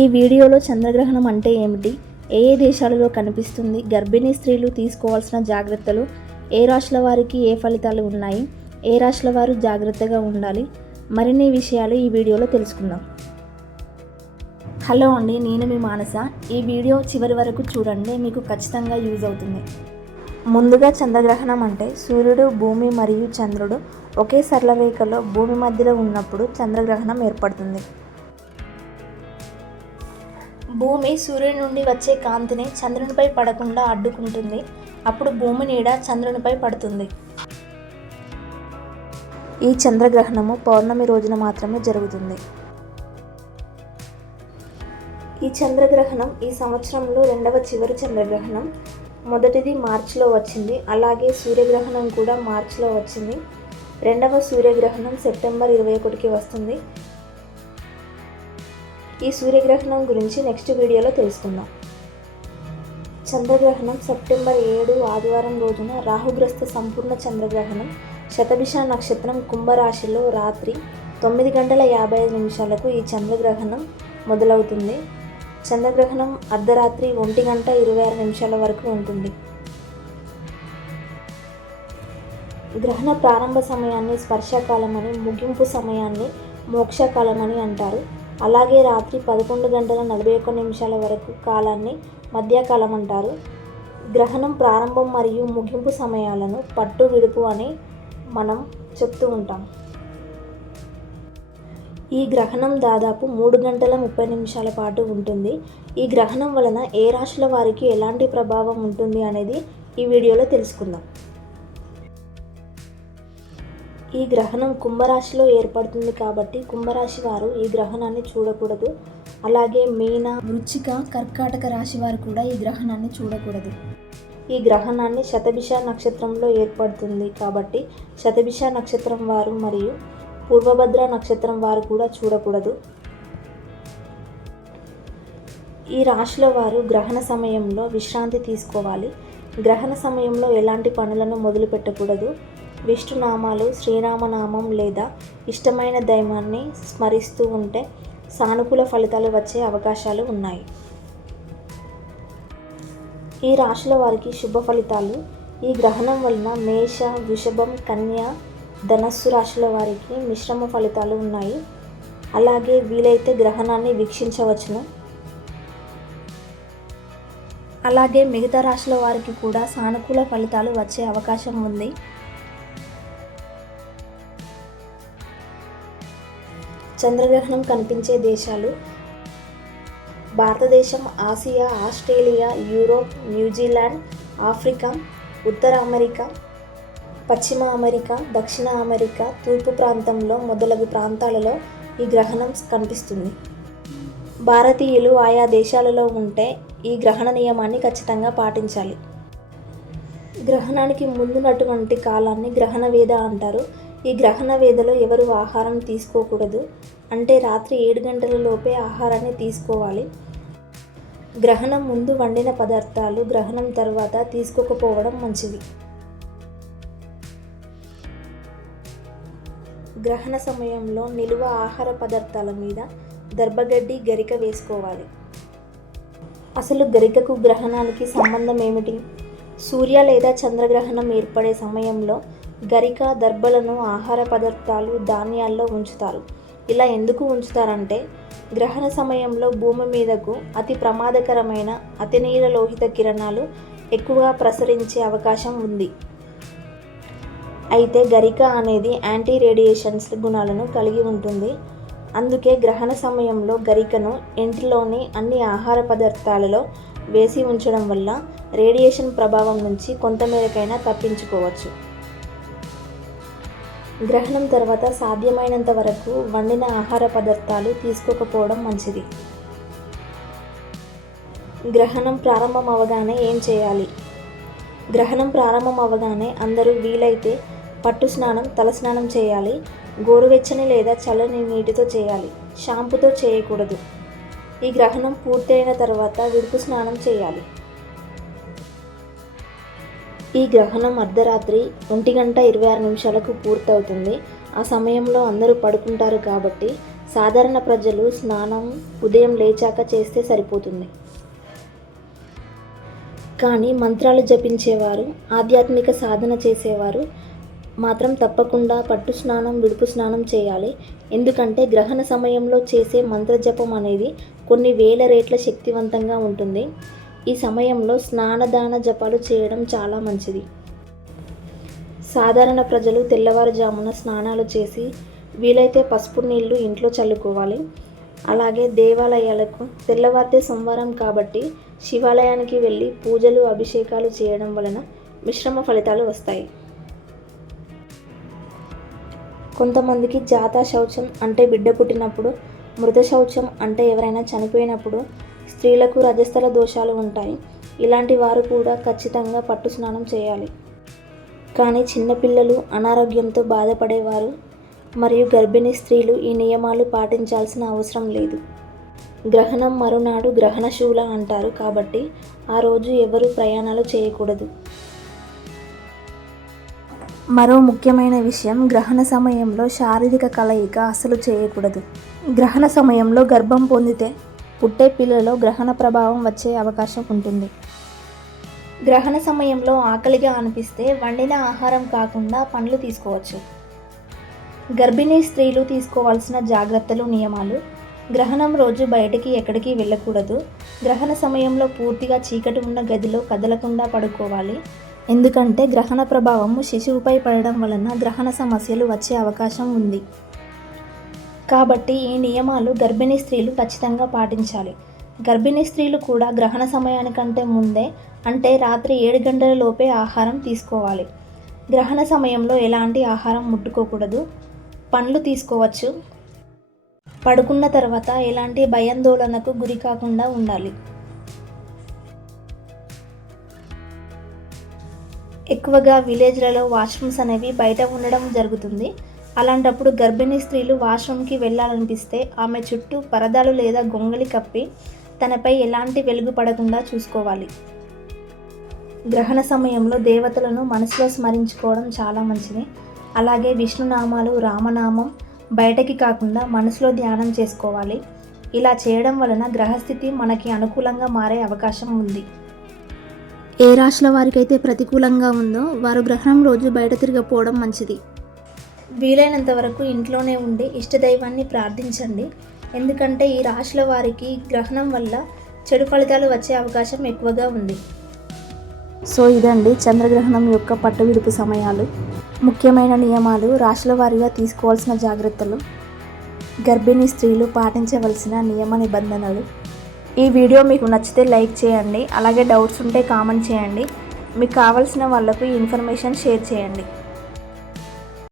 ఈ వీడియోలో చంద్రగ్రహణం అంటే ఏమిటి? ఏ ఏ దేశాలలో కనిపిస్తుంది? గర్భిణీ స్త్రీలు తీసుకోవాల్సిన జాగ్రత్తలు? ఏ రాశుల వారికి ఏ ఫలితాలు ఉన్నాయి? ఏ రాశుల వారు జాగ్రత్తగా ఉండాలి? మరిన్ని విషయాలు ఈ వీడియోలో తెలుసుకుందాం. హలో అండి నేను మీ మానస. ఈ వీడియో చివరి వరకు చూడండి మీకు ఖచ్చితంగా యూజ్ అవుతుంది. ముందుగా చంద్రగ్రహణం అంటే సూర్యుడు భూమి మరియు చంద్రుడు ఒకే సరళ రేఖలో భూమి మధ్యలో ఉన్నప్పుడు చంద్రగ్రహణం ఏర్పడుతుంది. భూమి సూర్యుడి నుండి వచ్చే కాంతిని చంద్రునిపై పడకుండా అడ్డుకుంటుంది. అప్పుడు భూమి నీడ చంద్రునిపై పడుతుంది. ఈ చంద్రగ్రహణము పౌర్ణమి రోజున మాత్రమే జరుగుతుంది. ఈ చంద్రగ్రహణం ఈ సంవత్సరంలో రెండవ చివరి చంద్రగ్రహణం. మొదటిది మార్చిలో వచ్చింది. అలాగే సూర్యగ్రహణం కూడా మార్చిలో వచ్చింది. రెండవ సూర్యగ్రహణం సెప్టెంబర్ ఇరవై ఒకటికి వస్తుంది. ఈ సూర్యగ్రహణం గురించి నెక్స్ట్ వీడియోలో తెలుసుకుందాం. చంద్రగ్రహణం సెప్టెంబర్ ఏడు ఆదివారం రోజున రాహుగ్రస్త సంపూర్ణ చంద్రగ్రహణం శతభిష నక్షత్రం కుంభరాశిలో రాత్రి తొమ్మిది గంటల యాభై ఐదు నిమిషాలకు ఈ చంద్రగ్రహణం మొదలవుతుంది. చంద్రగ్రహణం అర్ధరాత్రి ఒంటి గంట ఇరవై ఆరు నిమిషాల వరకు ఉంటుంది. గ్రహణ ప్రారంభ సమయాన్ని స్పర్శకాలం అని ముగింపు సమయాన్ని మోక్షకాలం అని అంటారు. అలాగే రాత్రి పదకొండు గంటల నలభై ఒక్క నిమిషాల వరకు కాలాన్ని మధ్యకాలం అంటారు గ్రహణం ప్రారంభం మరియు ముగింపు సమయాలను పట్టు విడుపు అని మనం చెప్తూ ఉంటాం. ఈ గ్రహణం దాదాపు మూడు గంటల ముప్పై నిమిషాల పాటు ఉంటుంది. ఈ గ్రహణం వలన ఏ రాశుల వారికి ఎలాంటి ప్రభావం ఉంటుంది అనేది ఈ వీడియోలో తెలుసుకుందాం. ఈ గ్రహణం కుంభరాశిలో ఏర్పడుతుంది కాబట్టి కుంభరాశి వారు ఈ గ్రహణాన్ని చూడకూడదు. అలాగే మీన వృచ్చిక కర్కాటక రాశి వారు కూడా ఈ గ్రహణాన్ని చూడకూడదు. ఈ గ్రహణాన్ని శతభిష నక్షత్రంలో ఏర్పడుతుంది కాబట్టి శతభిష నక్షత్రం వారు మరియు పూర్వభద్ర నక్షత్రం వారు కూడా చూడకూడదు. ఈ రాశుల వారు గ్రహణ సమయంలో విశ్రాంతి తీసుకోవాలి. గ్రహణ సమయంలో ఎలాంటి పనులను మొదలు పెట్టకూడదు విష్ణునామాలు శ్రీరామనామం లేదా ఇష్టమైన దైవాన్ని స్మరిస్తూ ఉంటే సానుకూల ఫలితాలు వచ్చే అవకాశాలు ఉన్నాయి. ఈ రాశుల వారికి శుభ ఫలితాలు. ఈ గ్రహణం వలన మేష వృషభం కన్య ధనస్సు రాశుల వారికి మిశ్రమ ఫలితాలు ఉన్నాయి. అలాగే వీలైతే గ్రహణాన్ని వీక్షించవచ్చును. అలాగే మిగతా రాశుల వారికి కూడా సానుకూల ఫలితాలు వచ్చే అవకాశం ఉంది. చంద్రగ్రహణం కనిపించే దేశాలు భారతదేశం Asia Australia Europe New Zealand Africa ఉత్తర అమెరికా పశ్చిమ అమెరికా దక్షిణ అమెరికా తూర్పు ప్రాంతంలో మొదలగు ప్రాంతాలలో ఈ గ్రహణం కనిపిస్తుంది. భారతీయులు ఆయా దేశాలలో ఉంటే ఈ గ్రహణ నియమాన్ని ఖచ్చితంగా పాటించాలి. గ్రహణానికి ముందున్నటువంటి కాలాన్ని గ్రహణ వేద అంటారు. ఈ గ్రహణ వేదలో ఎవరు ఆహారం తీసుకోకూడదు? అంటే రాత్రి ఏడు గంటల లోపే ఆహారాన్ని తీసుకోవాలి. గ్రహణం ముందు వండిన పదార్థాలు గ్రహణం తర్వాత తీసుకోకపోవడం మంచిది. గ్రహణ సమయంలో నిలువ ఆహార పదార్థాల మీద దర్భగడ్డి గరిక వేసుకోవాలి. అసలు గరికకు గ్రహణానికి సంబంధం ఏమిటి? సూర్య లేదా చంద్రగ్రహణం ఏర్పడే సమయంలో గరిక దర్భలను ఆహార పదార్థాలు ధాన్యాల్లో ఉంచుతారు. ఇలా ఎందుకు ఉంచుతారంటే గ్రహణ సమయంలో భూమి మీదకు అతి ప్రమాదకరమైన అతినీల లోహిత కిరణాలు ఎక్కువగా ప్రసరించే అవకాశం ఉంది. అయితే గరిక అనేది యాంటీ రేడియేషన్స్ గుణాలను కలిగి ఉంటుంది. అందుకే గ్రహణ సమయంలో గరికను ఇంటిలోని అన్ని ఆహార పదార్థాలలో వేసి ఉంచడం వల్ల రేడియేషన్ ప్రభావం నుంచి కొంతమేరకైనా తప్పించుకోవచ్చు. గ్రహణం తర్వాత సాధ్యమైనంత వరకు వండిన ఆహార పదార్థాలు తీసుకోకపోవడం మంచిది. గ్రహణం ప్రారంభం అవగానే ఏం చేయాలి? గ్రహణం ప్రారంభం అవగానే అందరూ వీలైతే పట్టు స్నానం తల స్నానం చేయాలి గోరువెచ్చని లేదా చల్లని నీటితో చేయాలి షాంపుతో చేయకూడదు. ఈ గ్రహణం పూర్తయిన తర్వాత విడుపు స్నానం చేయాలి. ఈ గ్రహణం అర్ధరాత్రి ఒంటి గంట ఇరవై ఆరు నిమిషాలకు పూర్తవుతుంది. ఆ సమయంలో అందరూ పడుకుంటారు కాబట్టి సాధారణ ప్రజలు స్నానం ఉదయం లేచాక చేస్తే సరిపోతుంది. కానీ మంత్రాలు జపించేవారు ఆధ్యాత్మిక సాధన చేసేవారు మాత్రం తప్పకుండా పట్టు స్నానం విడుపు స్నానం చేయాలి. ఎందుకంటే గ్రహణ సమయంలో చేసే మంత్రజపం అనేది కొన్ని వేల రేట్ల శక్తివంతంగా ఉంటుంది. ఈ సమయంలో స్నానదాన జపాలు చేయడం చాలా మంచిది. సాధారణ ప్రజలు తెల్లవారుజామున స్నానాలు చేసి వీలైతే పసుపు నీళ్ళు ఇంట్లో చల్లుకోవాలి. అలాగే దేవాలయాలకు తెల్లవారితే సోమవారం కాబట్టి శివాలయానికి వెళ్ళి పూజలు అభిషేకాలు చేయడం వలన మిశ్రమ ఫలితాలు వస్తాయి. కొంతమందికి జాతా శౌచం అంటే బిడ్డ పుట్టినప్పుడు మృత శౌచం అంటే ఎవరైనా చనిపోయినప్పుడు స్త్రీలకు రజస్థల దోషాలు ఉంటాయి. ఇలాంటి వారు కూడా ఖచ్చితంగా పట్టు స్నానం చేయాలి. కానీ చిన్నపిల్లలు అనారోగ్యంతో బాధపడేవారు మరియు గర్భిణీ స్త్రీలు ఈ నియమాలు పాటించాల్సిన అవసరం లేదు. గ్రహణం మరునాడు గ్రహణశూల అంటారు కాబట్టి ఆ రోజు ఎవరు ప్రయాణాలు చేయకూడదు. మరో ముఖ్యమైన విషయం గ్రహణ సమయంలో శారీరక కలయిక అసలు చేయకూడదు. గ్రహణ సమయంలో గర్భం పొందితే పుట్టే పిల్లలో గ్రహణ ప్రభావం వచ్చే అవకాశం ఉంటుంది. గ్రహణ సమయంలో ఆకలిగా అనిపిస్తే వండిన ఆహారం కాకుండా పండ్లు తీసుకోవచ్చు. గర్భిణీ స్త్రీలు తీసుకోవాల్సిన జాగ్రత్తలు నియమాలు. గ్రహణం రోజు బయటికి ఎక్కడికి వెళ్ళకూడదు. గ్రహణ సమయంలో పూర్తిగా చీకటి ఉన్న గదిలో కదలకుండా పడుకోవాలి. ఎందుకంటే గ్రహణ ప్రభావము శిశువుపై పడడం వలన గ్రహణ సమస్యలు వచ్చే అవకాశం ఉంది. కాబట్టి ఈ నియమాలు గర్భిణీ స్త్రీలు ఖచ్చితంగా పాటించాలి. గర్భిణీ స్త్రీలు కూడా గ్రహణ సమయానికంటే ముందే అంటే రాత్రి ఏడు గంటల లోపే ఆహారం తీసుకోవాలి. గ్రహణ సమయంలో ఎలాంటి ఆహారం ముట్టుకోకూడదు. పండ్లు తీసుకోవచ్చు. పడుకున్న తర్వాత ఎలాంటి భయాందోళనకు గురి కాకుండా ఉండాలి. ఎక్కువగా విలేజ్లలో వాష్రూమ్స్ అనేవి బయట ఉండడం జరుగుతుంది. అలాంటప్పుడు గర్భిణీ స్త్రీలు వాష్రూమ్కి వెళ్ళాలనిపిస్తే ఆమె చుట్టూ పరదాలు లేదా గొంగలి కప్పి తనపై ఎలాంటి వెలుగు పడకుండా చూసుకోవాలి. గ్రహణ సమయంలో దేవతలను మనసులో స్మరించుకోవడం చాలా మంచిది. అలాగే విష్ణునామాలు రామనామం బయటకి కాకుండా మనసులో ధ్యానం చేసుకోవాలి. ఇలా చేయడం వలన గ్రహస్థితి మనకి అనుకూలంగా మారే అవకాశం ఉంది. ఏ రాశుల వారికైతే ప్రతికూలంగా ఉందో వారు గ్రహణం రోజు బయట తిరగపోవడం మంచిది. వీలైనంత వరకు ఇంట్లోనే ఉండి ఇష్టదైవాన్ని ప్రార్థించండి. ఎందుకంటే ఈ రాశుల వారికి గ్రహణం వల్ల చెడు ఫలితాలు వచ్చే అవకాశం ఎక్కువగా ఉంది. సో ఇదండి చంద్రగ్రహణం యొక్క పట్టు విడుపు సమయాలు. ముఖ్యమైన నియమాలు రాశుల వారీగా తీసుకోవాల్సిన జాగ్రత్తలు. గర్భిణీ స్త్రీలు పాటించవలసిన నియమ నిబంధనలు. ఈ వీడియో మీకు నచ్చితే లైక్ చేయండి. అలాగే డౌట్స్ ఉంటే కామెంట్ చేయండి. మీకు కావాల్సిన వాళ్ళకు ఈ ఇన్ఫర్మేషన్ షేర్ చేయండి.